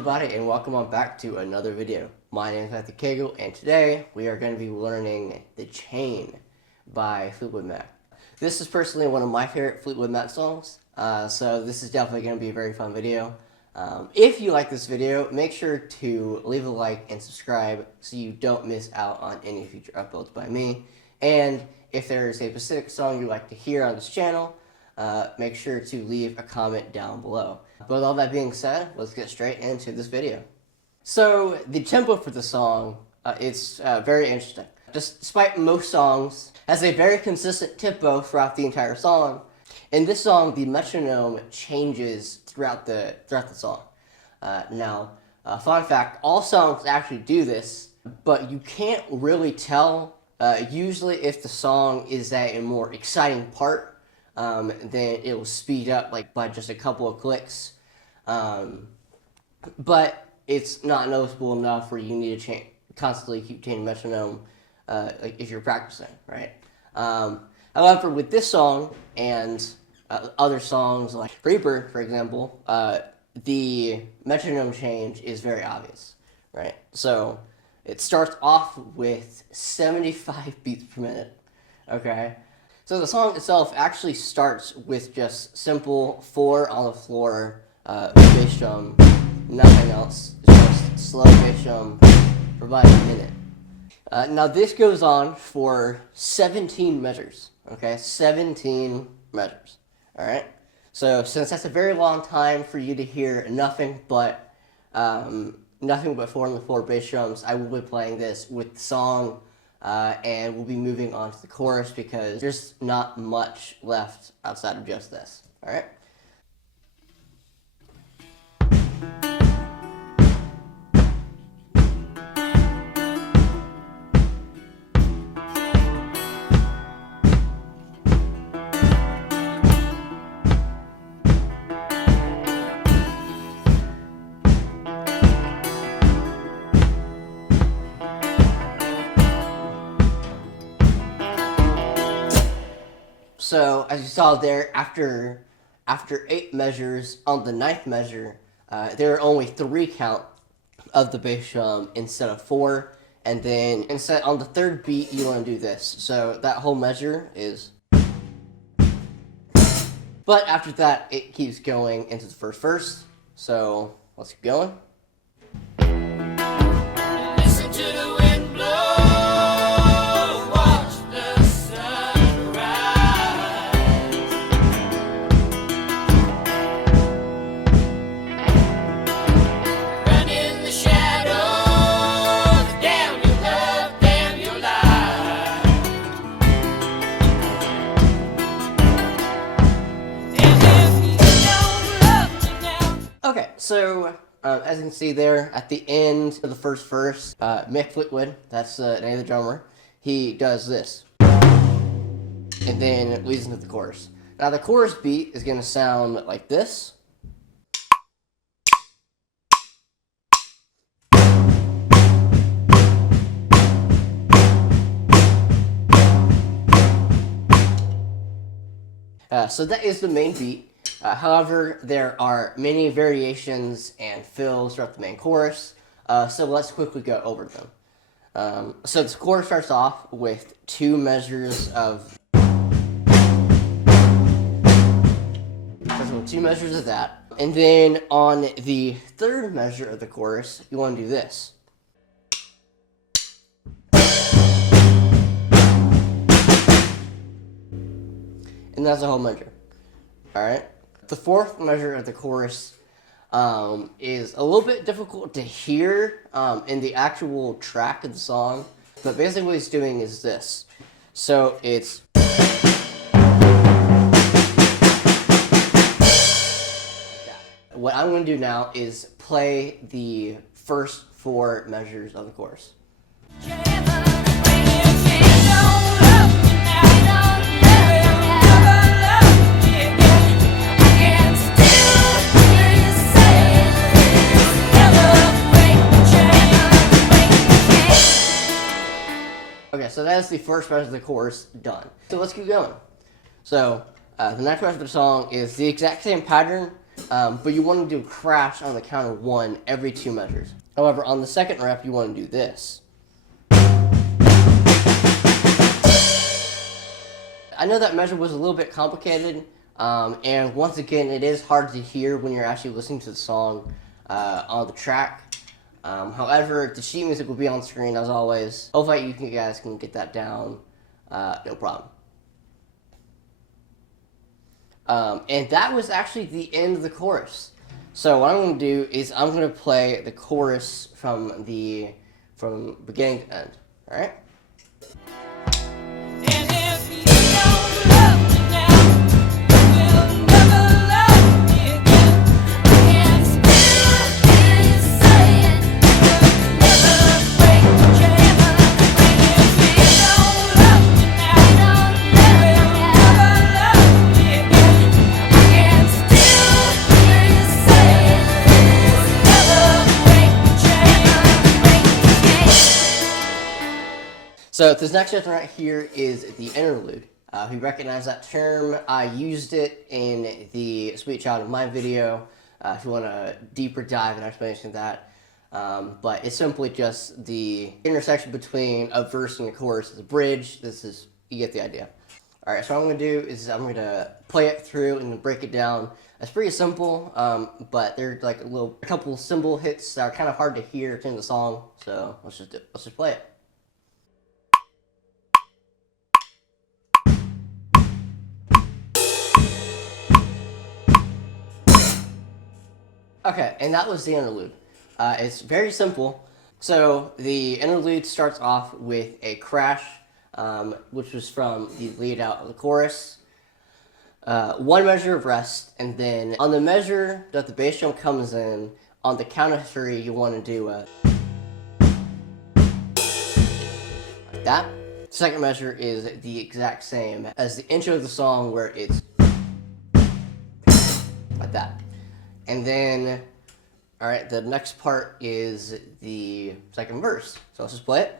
everybody, and welcome on back to another video. My name is Matthew Cagle, and today we are going to be learning The Chain by Fleetwood Mac. This is personally one of my favorite Fleetwood Mac songs, so this is definitely going to be a very fun video. If you like this video, make sure to leave a like and subscribe so you don't miss out on any future uploads by me. And if there is a specific song you'd like to hear on this channel, make sure to leave a comment down below. With all that being said, let's get straight into this video. So the tempo for the song, it's very interesting. Despite most songs, has a very consistent tempo throughout the entire song. In this song, the metronome changes throughout the song. Now, fun fact, all songs actually do this, but you can't really tell. Usually if the song is at a more exciting part, then it will speed up like by just a couple of clicks. But it's not noticeable enough where you need to constantly keep changing metronome like if you're practicing, right? However, with this song and other songs like Reaper, for example, the metronome change is very obvious, right? So it starts off with 75 beats per minute, okay? So the song itself actually starts with just simple 4 on the floor bass drum, nothing else, just slow bass drum for about a minute. Now this goes on for 17 measures, okay? 17 measures, all right? So since that's a very long time for you to hear nothing but 4 on the floor bass drums, I will be playing this with the song, and we'll be moving on to the chorus because there's not much left outside of just this, all right? So, as you saw there, after 8 measures, on the 9th measure, there are only 3 count of the bass drum instead of 4. And then instead, on the 3rd beat, you want to do this. So that whole measure is... But after that, it keeps going into the first verse. So, let's keep going. Listen to the wind blow. Okay, so as you can see there, at the end of the first verse, Mick Fleetwood, that's the name of the drummer, he does this. And then it leads into the chorus. Now the chorus beat is going to sound like this. So that is the main beat. However, there are many variations and fills throughout the main chorus, so let's quickly go over them. So the chorus starts off with 2 measures of... that. And then on the 3rd measure of the chorus, you want to do this. And that's the whole measure. Alright? The 4th measure of the chorus is a little bit difficult to hear in the actual track of the song, but basically what he's doing is this. So it's... What I'm going to do now is play the first 4 measures of the chorus. Okay, so that is the first measure of the chorus done. So let's keep going. So the next measure of the song is the exact same pattern, but you want to do a crash on the count of 1 every 2 measures. However, on the second rep, you want to do this. I know that measure was a little bit complicated, and once again, it is hard to hear when you're actually listening to the song on the track. However, the sheet music will be on screen as always. Hopefully you guys can get that down, no problem. And that was actually the end of the chorus. So what I'm going to do is I'm going to play the chorus from beginning to end. All right? So this next section right here is the interlude. If you recognize that term, I used it in the Sweet Child of Mine video, if you want a deeper dive and explanation of that. But it's simply just the intersection between a verse and a chorus, the bridge. You get the idea. All right, so what I'm going to do is I'm going to play it through and break it down. It's pretty simple, but there's like a couple cymbal hits that are kind of hard to hear in the song. So let's just play it. Okay, and that was the interlude. It's very simple. So the interlude starts off with a crash, which was from the lead out of the chorus. 1 measure of rest, and then on the measure that the bass drum comes in, on the count of 3, you want to do like that. The second measure is the exact same as the intro of the song, where it's like that. And then, all right, the next part is the second verse. So let's just play it.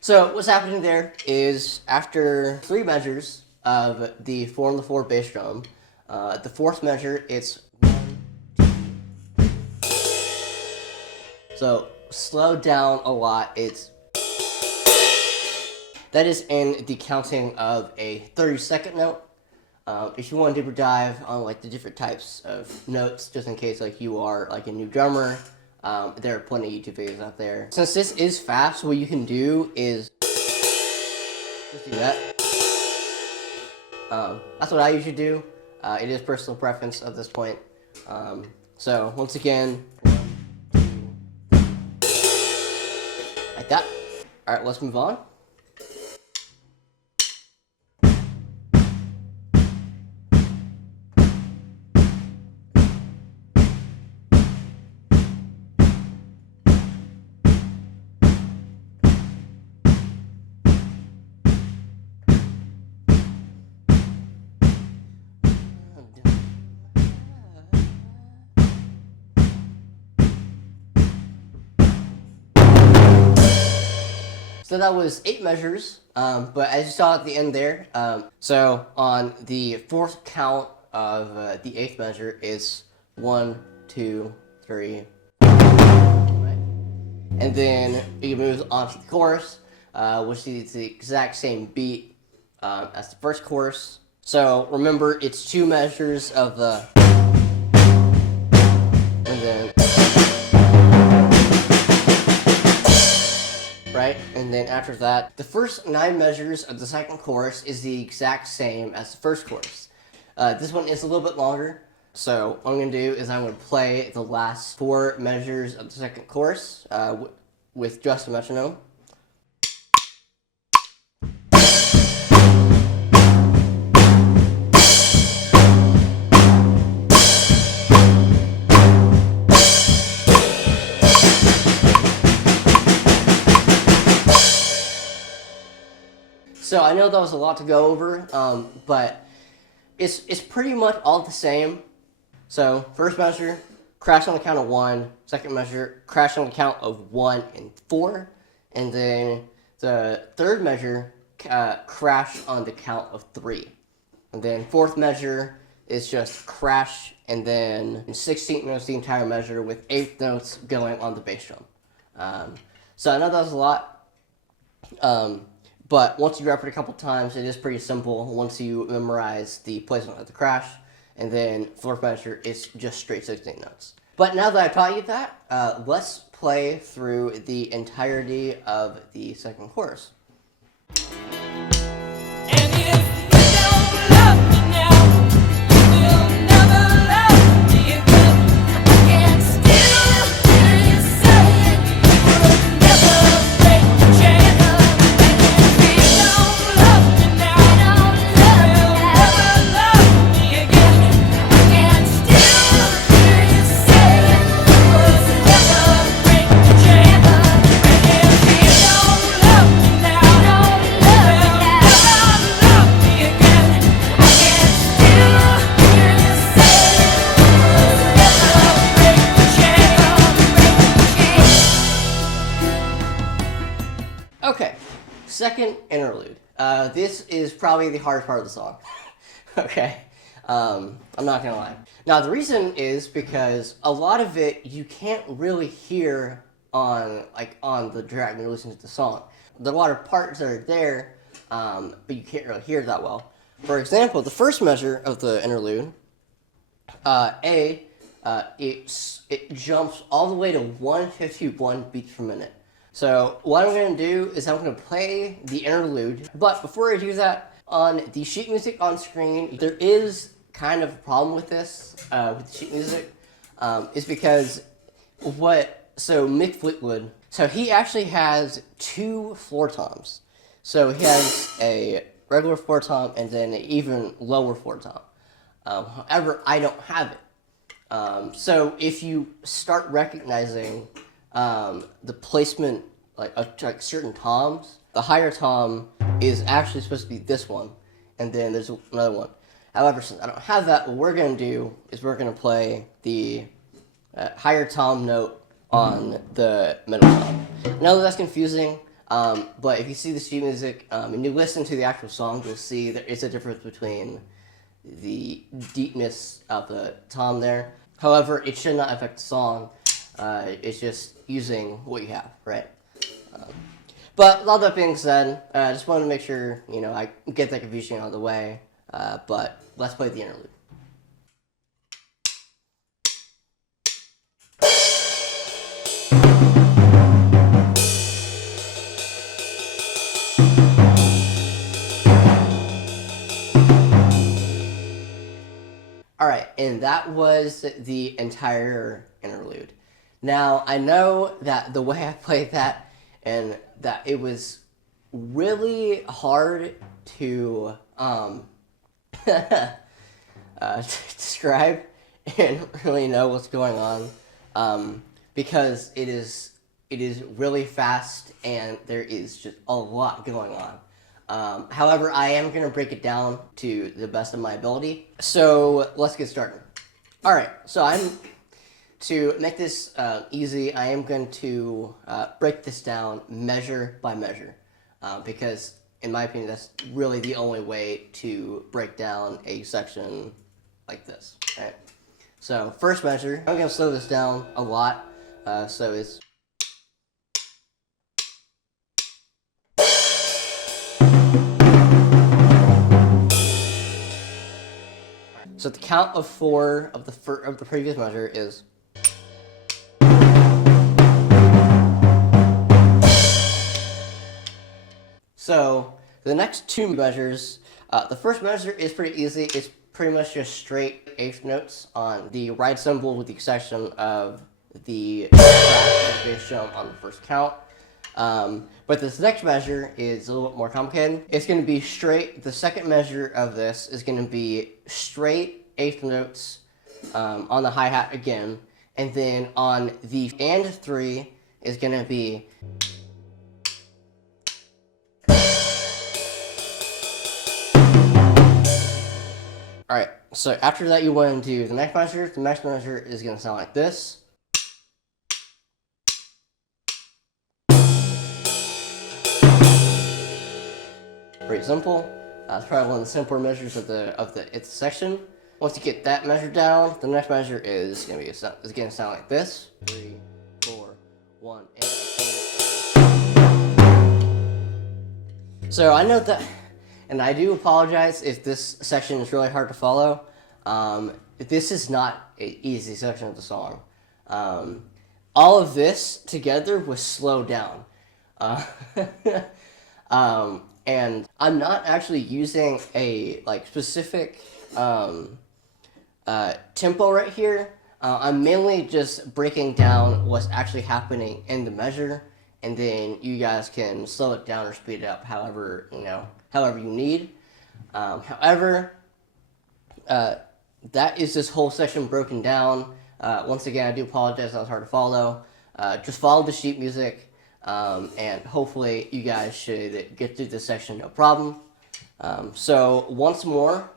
So what's happening there is after 3 measures of the 4-on-the-4 bass drum, the 4th measure, it's 1, 2, 3. So slow down a lot. That is in the counting of a 32nd note. If you want to deeper dive on like the different types of notes, just in case like you are like a new drummer, there are plenty of YouTube videos out there. Since this is fast, what you can do is just do that. That's what I usually do. It is personal preference at this point. So once again, 1, 2, 3, like that. All right, let's move on. So that was 8 measures, but as you saw at the end there, so on the 4th count of the 8th measure, it's 1, 2, 3, right? And then you move on to the chorus, which is the exact same beat as the first chorus. So remember, it's 2 measures of the, and then, right? And then after that, the first 9 measures of the second chorus is the exact same as the first chorus. This one is a little bit longer, so what I'm going to do is I'm going to play the last 4 measures of the second chorus with just a metronome. So I know that was a lot to go over, but it's pretty much all the same. So first measure, crash on the count of 1. Second measure, crash on the count of 1 and 4. And then the third measure, crash on the count of 3. And then fourth measure is just crash, and then 16th notes the entire measure with 8th notes going on the bass drum. So I know that was a lot, but once you rep it a couple times, it is pretty simple once you memorize the placement of the crash. And then fourth measure is just straight 16 notes. But now that I've taught you that, let's play through the entirety of the second chorus. And if you don't love me now, you'll never love me again. I can still hear you saying we'll never break the chain. And if you don't love me now, you'll never love me again. I can still hear you saying we'll never break the chain. And if you don't love me now, you'll never love me again. I can still hear you saying we'll never break the chain. Okay, second interlude. This is probably the hardest part of the song. Okay, I'm not gonna lie. Now the reason is because a lot of it you can't really hear on the track when you're listening to the song. There are a lot of parts that are there, but you can't really hear it that well. For example, the first measure of the interlude, it jumps all the way to 151 beats per minute. So what I'm going to do is I'm going to play the interlude, but before I do that, on the sheet music on screen, there is kind of a problem with this, with the sheet music, is because Mick Fleetwood, so he actually has 2 floor toms. So he has a regular floor tom and then an even lower floor tom. However, I don't have it. So if you start recognizing the placement of certain toms, the higher tom is actually supposed to be this one, and then there's another one. However, since I don't have that, what we're going to do is we're going to play the higher tom note on the middle tom. I know that's confusing, but if you see the sheet music and you listen to the actual song, you'll see there is a difference between the deepness of the tom there. However, it should not affect the song. It's just using what you have, right? But with all that being said, I just wanted to make sure, I get that confusion out of the way. But let's play the interlude. Alright, and that was the entire interlude. Now, I know that the way I played that, and that it was really hard to describe and really know what's going on, because it is really fast and there is just a lot going on. However, I am going to break it down to the best of my ability. So let's get started. Alright, so to make this easy, I am going to break this down measure by measure, because in my opinion, that's really the only way to break down a section like this. Right? So first measure, I'm going to slow this down a lot, so it's... So the count of 4 of the previous measure is... So the next 2 measures, the first measure is pretty easy. It's pretty much just straight 8th notes on the right cymbal, with the exception of the bass drum on the first count. But this next measure is a little bit more complicated. It's going to be straight. The second measure of this is going to be straight 8th notes on the hi-hat again, and then on the and 3 is going to be Alright, so after that you want to do the next measure. The next measure is going to sound like this. Pretty simple. It's probably one of the simpler measures of its section. Once you get that measure down, the next measure is going to sound like this. 3, 4, 1, and 2. So I know that, and I do apologize if this section is really hard to follow. This is not an easy section of the song. All of this together was slowed down. And I'm not actually using a specific tempo right here. I'm mainly just breaking down what's actually happening in the measure, and then you guys can slow it down or speed it up however you need. However, that is this whole section broken down. Once again, I do apologize, that was hard to follow. Just follow the sheet music, and hopefully you guys should get through this section no problem. So once more,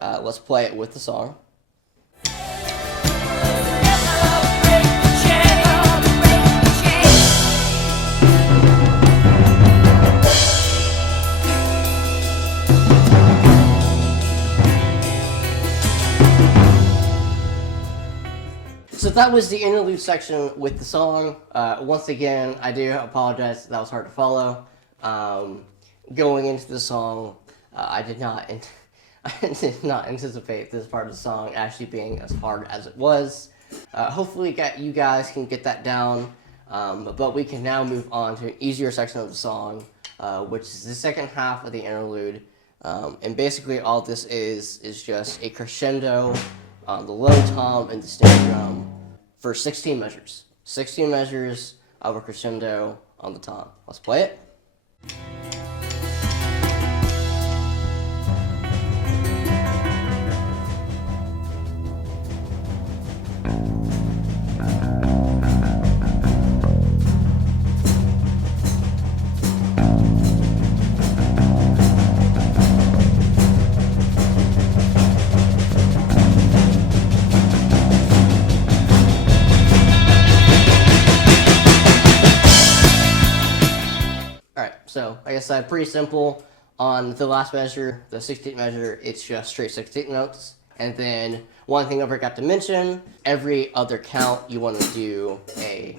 let's play it with the song. So that was the interlude section with the song. Once again, I do apologize, that was hard to follow. Going into the song, I did not anticipate this part of the song actually being as hard as it was. Hopefully you guys can get that down, but we can now move on to an easier section of the song, which is the second half of the interlude. And basically all this is just a crescendo on the low tom and the snare drum for 16 measures. 16 measures of a crescendo on the tom. Let's play it. So, like I said, pretty simple. On the last measure, the 16th measure, it's just straight 16th notes. And then one thing I forgot to mention: every other count, you want to do a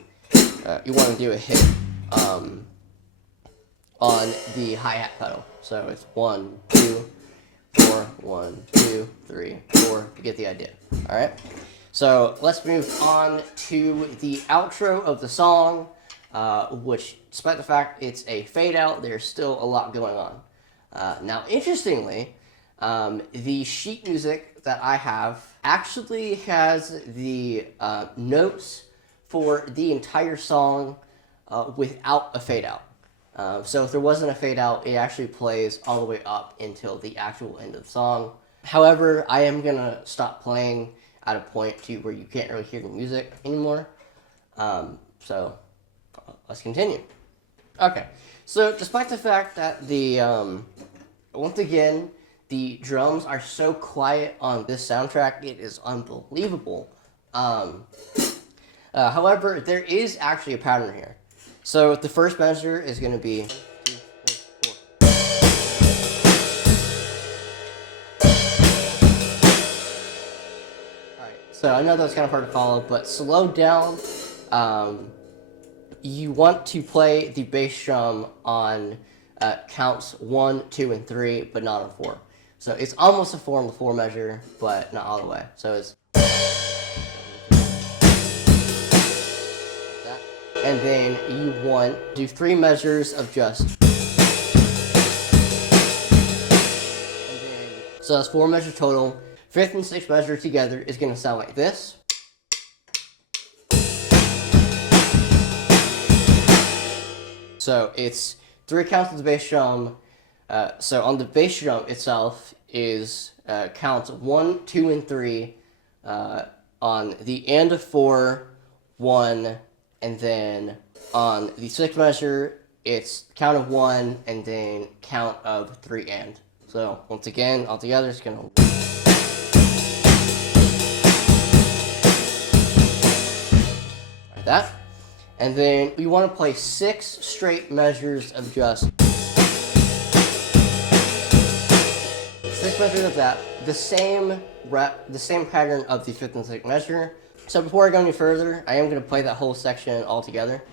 hit on the hi-hat pedal. So it's 1, 2, 4, 1, 2, 3, 4. You get the idea. All right. So let's move on to the outro of the song. Which, despite the fact it's a fade out, there's still a lot going on. Now, interestingly, the sheet music that I have actually has the notes for the entire song without a fade out. So if there wasn't a fade out, it actually plays all the way up until the actual end of the song. However, I am going to stop playing at a point to where you can't really hear the music anymore. So let's continue. Okay, so despite the fact that once again, the drums are so quiet on this soundtrack, it is unbelievable. However, there is actually a pattern here. So the first measure is going to be 2, 3, 4. Alright, so I know that's kind of hard to follow, but slow down. You want to play the bass drum on counts 1, 2, and 3, but not on 4. So it's almost a 4 on the 4 measure, but not all the way. So it's that. And then you want to do 3 measures of just. And then, so that's 4 measures total. 5th and 6th measure together is going to sound like this. So it's 3 counts of the bass drum. So on the bass drum itself is counts 1, 2, and 3. On the end of 4, 1, and then on the 6th measure, it's count of 1 and then count of 3 and. So once again, all together, it's gonna. that. And then we want to play 6 straight measures of just 6 measures of that, the same pattern of the 5th and 6th measure. So before I go any further, I am going to play that whole section all together.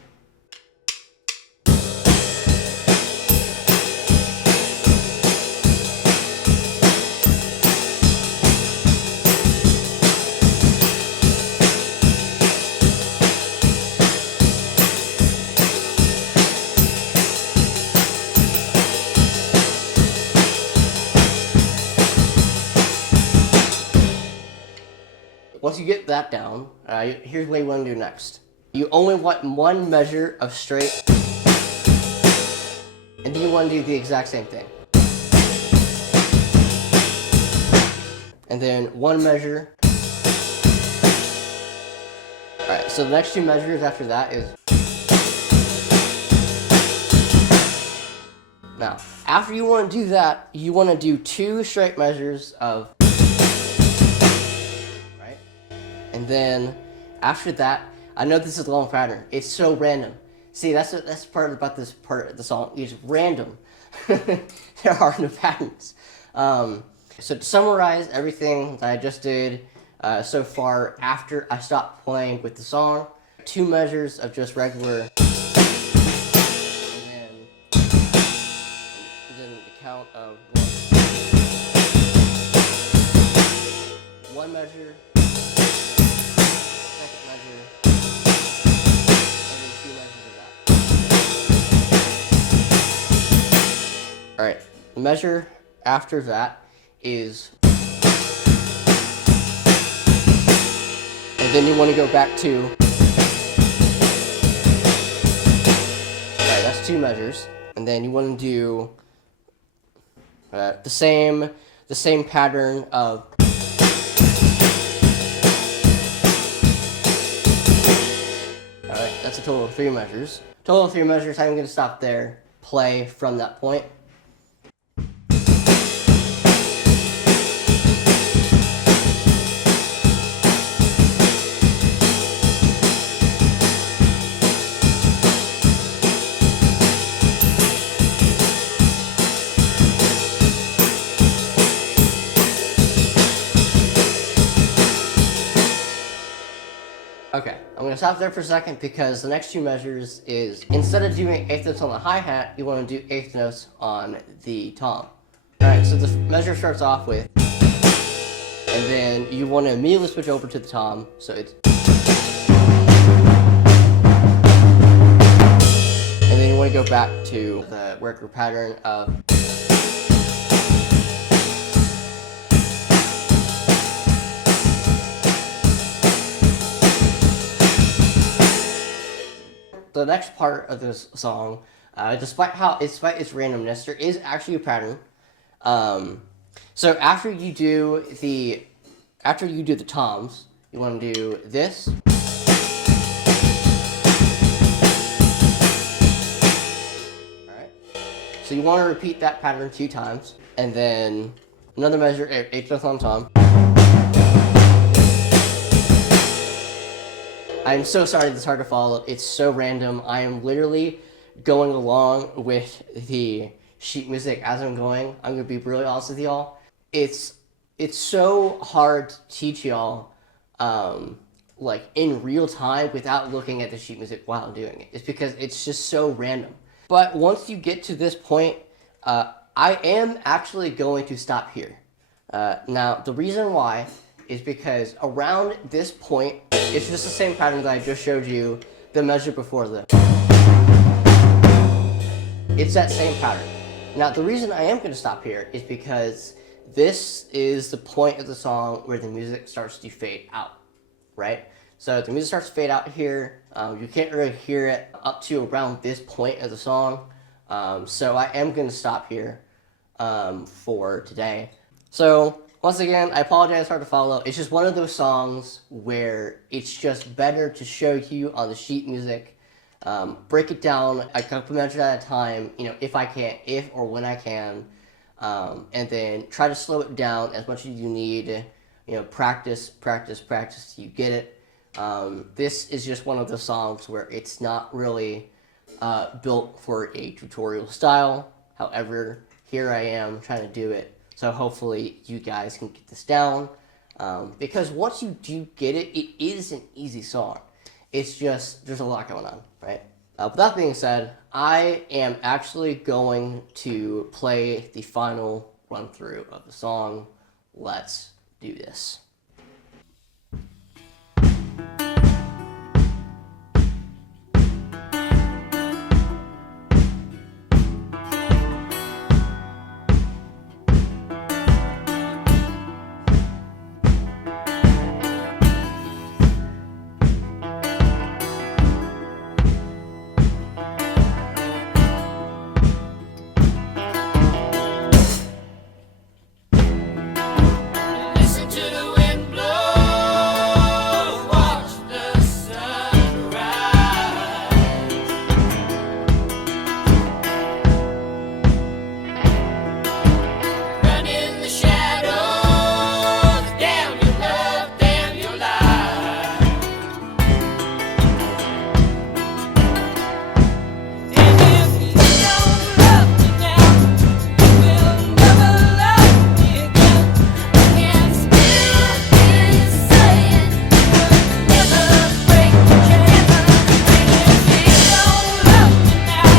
Once you get that down, here's what you want to do next. You only want 1 measure of straight, and then you want to do the exact same thing. And then 1 measure. Alright, so the next 2 measures after that is... Now, after you want to do that, you want to do 2 straight measures of... And then after that, I know this is a long pattern. It's so random. See, that's the part about this part of the song. It's random. There are no patterns. So to summarize everything that I just did so far after I stopped playing with the song, 2 measures of just regular, and then the count of 1 measure, measure, and then 2 measures of that. Alright, the measure after that is... And then you want to go back to... Alright, that's 2 measures. And then you want to do the same pattern of... That's a total of 3 measures. Total of 3 measures, I'm going to stop there, play from that point. Okay, I'm going to stop there for a second because the next 2 measures is, instead of doing 8th notes on the hi-hat, you want to do 8th notes on the tom. Alright, so the measure starts off with, and then you want to immediately switch over to the tom, so it's, and then you want to go back to the worker pattern of, the next part of this song, despite its randomness, there is actually a pattern. So after you do the toms, you want to do this. All right. So you want to repeat that pattern 2 times, and then another measure, 8th notes on tom. I'm so sorry this is hard to follow. It's so random. I am literally going along with the sheet music as I'm going. I'm going to be really honest with y'all. It's so hard to teach y'all like in real time without looking at the sheet music while doing it. It's because it's just so random. But once you get to this point, I am actually going to stop here. Now, the reason why is because around this point, it's just the same pattern that I just showed you, the measure before this. It's that same pattern. Now, the reason I am going to stop here is because this is the point of the song where the music starts to fade out, right? So the music starts to fade out here. You can't really hear it up to around this point of the song. So I am going to stop here for today. So once again, I apologize, it's hard to follow. It's just one of those songs where it's just better to show you on the sheet music, break it down a couple measures at a time, you know, if I can, if or when I can, and then try to slow it down as much as you need, you know, practice till you get it. This is just one of the songs where it's not really built for a tutorial style. However, here I am trying to do it. So hopefully you guys can get this down. Because once you do get it, it is an easy song. It's just, there's a lot going on, right? With that being said, I am actually going to play the final run through of the song. Let's do this. Listen to the wind blow, watch the sun rise. Run in the shadows, damn your love, damn your life. And if you don't love me now, you will never love me again. I can still hear you saying you'll never break the chain. And if you don't love me now,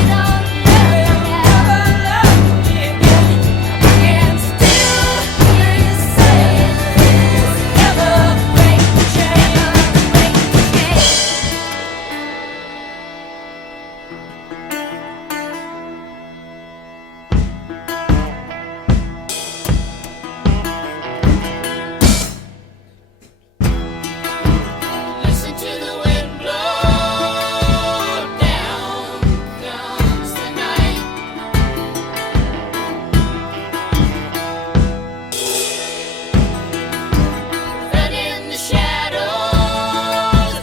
you will never love me again. I can still hear you saying you'll never break the chain. Listen to the wind blow, down comes the night. Run in the shadows,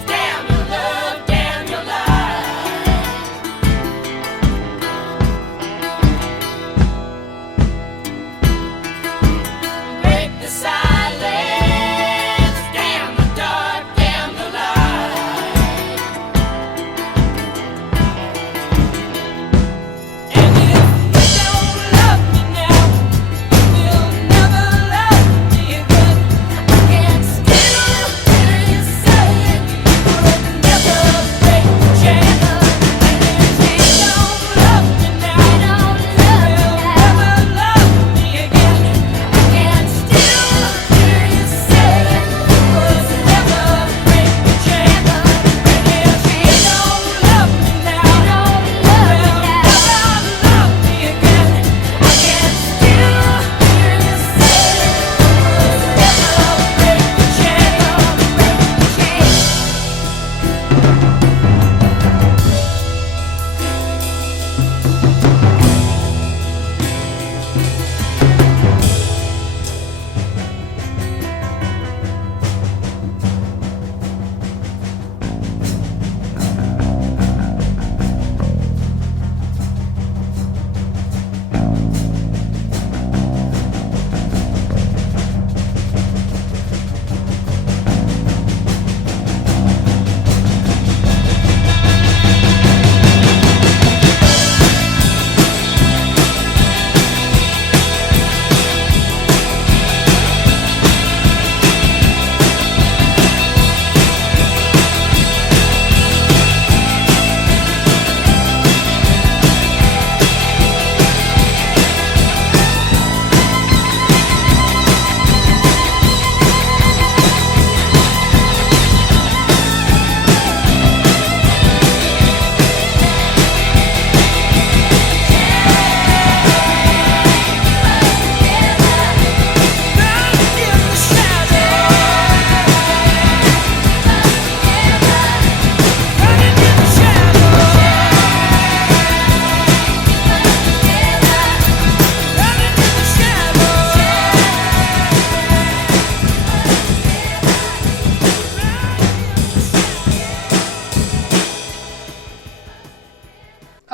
damn your love, damn your life. Break the silence, damn the dark, damn the light. And if you don't love me now, you will never love me again. I can still hear you saying you'll never break the chain. And if you don't love me now, you will never love me again. I can still hear you saying you'll never break the chain. And if you don't love me now, you will never love me again. I can still hear you saying you'll never break the chain.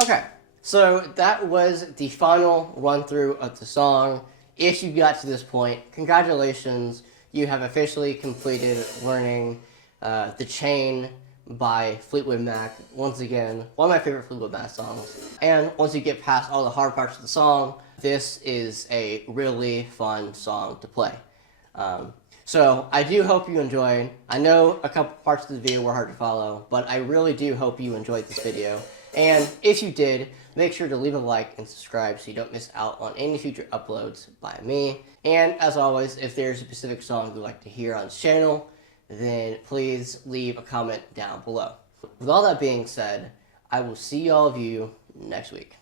Okay, so that was the final run through of the song. If you got to this point, congratulations, you have officially completed learning The Chain by Fleetwood Mac. Once again, one of my favorite Fleetwood Mac songs. And once you get past all the hard parts of the song, this is a really fun song to play. So I do hope you enjoyed. I know a couple parts of the video were hard to follow, but I really do hope you enjoyed this video. And if you did, make sure to leave a like and subscribe so you don't miss out on any future uploads by me. And as always, if there's a specific song you'd like to hear on this channel, then please leave a comment down below. With all that being said, I will see all of you next week.